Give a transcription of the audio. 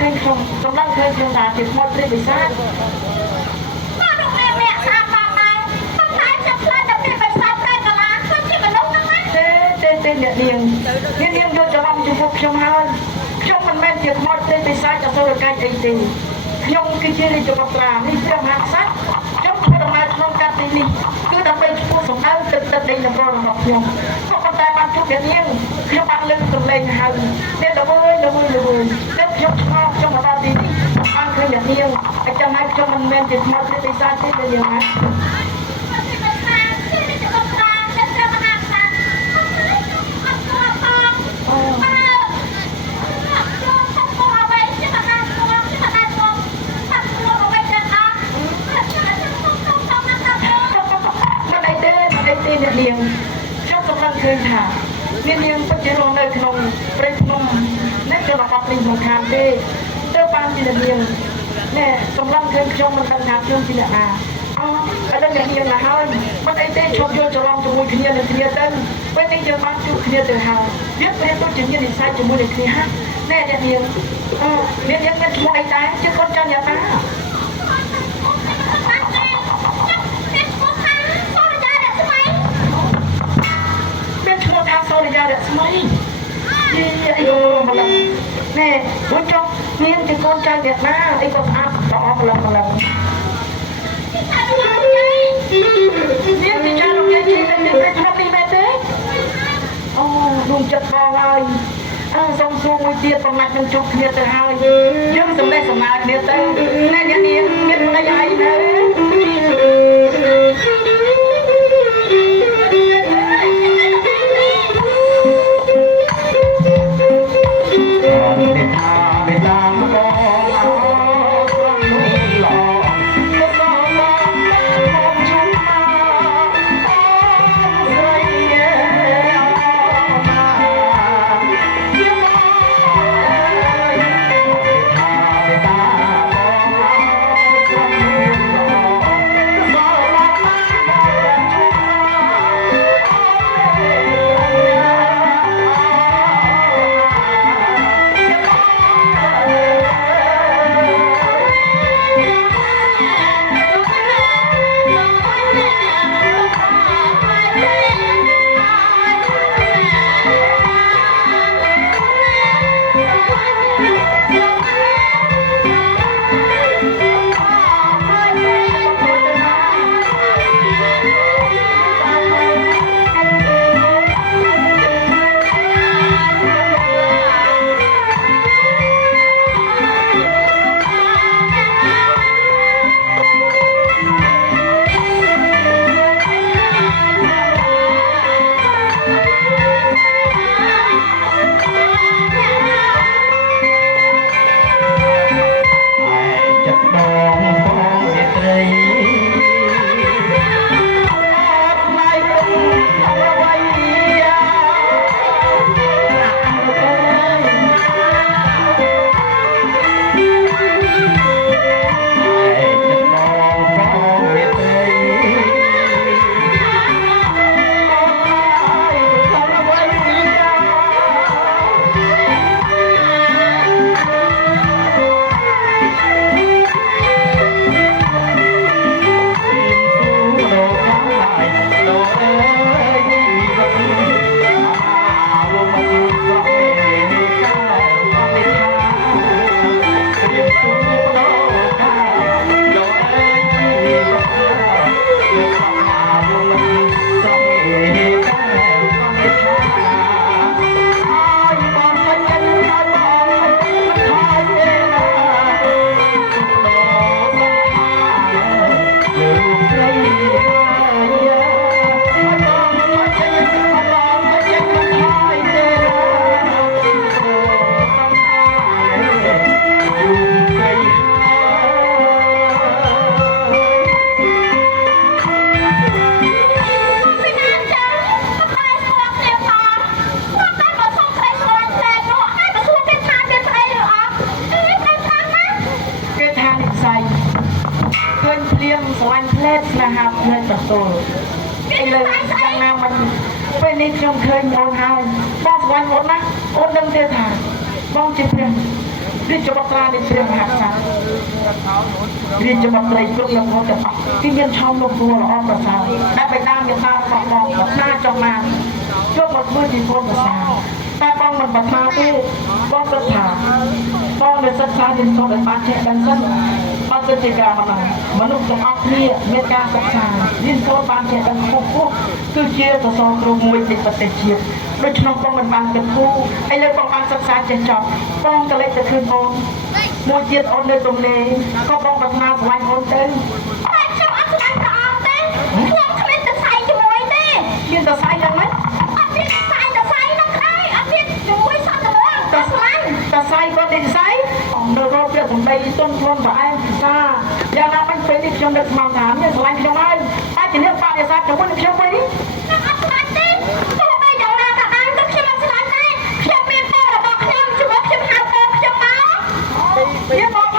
ឃើញខ្ញុំសម្លឹងឃើញខ្ញុំថាជាមកព្រះវិសាលមកលោកអ្នកស្អាតមកដែរប៉ុន្តែខ្ញុំខ្លាចតែពីបិសាចតែកាលាគឺជាមនុស្សហ្នឹងណាទេអ្នកនាងយកច្រឡំចំពោះខ្ញុំហើយខ្ញុំមិនមែនជាមកព្រះវិសាលអសុរកាយអីទេខ្ញុំគឺជារាជបុត្រានេះព្រះមហាក្សត្រខ្ញុំធ្វើដំណើរក្នុងកាត់ទីនេះគឺដើម្បីជួយសម្ដៅទឹកដេញដំណរបស់ខ្ញុំក៏ប៉ុន្តែបានជួបអ្នកនាងខ្ញុំបានលើកសំឡេងហើយអ្នកល្វើយតែខ្ញុំឆ្ងល់ខ្ញុំមកដល់ទីនេះបានឃើញអ្នកនាងអញ្ចឹងហើយខ្ញុំមិនមែនជាស្មោះព្រះវិសាលទេអ្នកនាងណាអ្នកនាងខ្ញុំសម្រាប់ឃើញថាអ្នកនាងពិតជារស់នៅក្នុងព្រៃភ្នំនេះគឺរបស់ព្រៃសំខាន់ទេទៅបានពីអ្នកនាងណែសម្រាប់ឃើញខ្ញុំមិនដឹងថាខ្ញុំជាអ្នកណាឥឡូវអ្នកនាងណាហើយមិនអីទេជួបយល់ច្រឡំជាមួយគ្នានឹងគ្នាទៅពេលនេះយើងបានជួបគ្នាទៅហើយយើងប្រៀបដូចជាមាននិស្ស័យជាមួយនឹងគ្នាណែអ្នកនាងមានឈ្មោះអីដែរជាកូនចៅអ្នកណាសូរិយារស្មីអីក៏ម្លឹងណែមួយចុះមានជាកូនចៅអ្នកណាអីក៏ស្អាតល្អម្លឹងមានពីចាររំលែកជានៅពេលក្នុងនេះមែនទេអូដួងចិត្តបងហើយសូមសួរមួយទៀតបំណាច់នឹងជួបគ្នាទៅហើយយើងសម្ដែងសម្ដៅគ្នាទៅណែអ្នកនាងមានប្តីហើយនៅពេលនេះខ្ញុំឃើញអូនហើយបងស្វែងអូនណាអូនដឹងទេថាបងជាព្រះ រាជបុត្រានៃព្រះមហាក្សត្ររាជបុត្រីគ្រប់ទាំងអស់ទីមានឆោមលោកគួរល្អប្រសើរដែលបិតាមេតារបស់បងប្រាថ្នាចង់បានចូលមកធ្វើជាកូនប្រសាតែបងមិនប្រាថ្នាទេបងគិតថាបងនឹងសិក្សារៀនសូត្រឲ្យបានចេះដឹងសិនអត់ទៅជាការមនុស្សទាំងអស់គ្នាមានការសិក្សារៀនសូត្របានចេះដឹងខ្ពស់គឺជាសសរគ្រូមួយនៃប្រទេសជាតិដូច្នោះបងមិនបានគិតគូរឥឡូវបងបានសិក្សាចេះចប់បងក៏លេចទៅឃើញអូនមួយជាតិអូននៅទំនេរក៏បងប្រាថ្នាស្រឡាញ់អូនទៅតែខ្ញុំអត់ស្គាល់ព្រះអង្គទេខ្ញុំគ្មានទៅស្អីជាមួយទេមានតែស្អីយ៉ាងម៉េចអត់មានស្អីទៅស្អីនឹងអីអត់មានជាមួយសត្វទាំងអស់តែស្លាញ់តែស្អីក៏ទីស្អីនៅរកព្រះសម្ដីទុនខ្លួនប្រអែមភាសាយ៉ាងណាមិនពេលនេះខ្ញុំនឹកមកថាមានស្រឡាញ់ខ្ញុំហើយតែជានេះបដិសេធជាមួយនឹងខ្ញុំវិញខ្ញុំអត់ស្លាញ់ទេទោះបីយ៉ាងណាក៏ដោយក៏ខ្ញុំអត់ស្លាញ់ដែរខ្ញុំមានពររបស់ខ្ញុំជាមួយខ្ញុំហៅពរខ្ញុំមកវាបង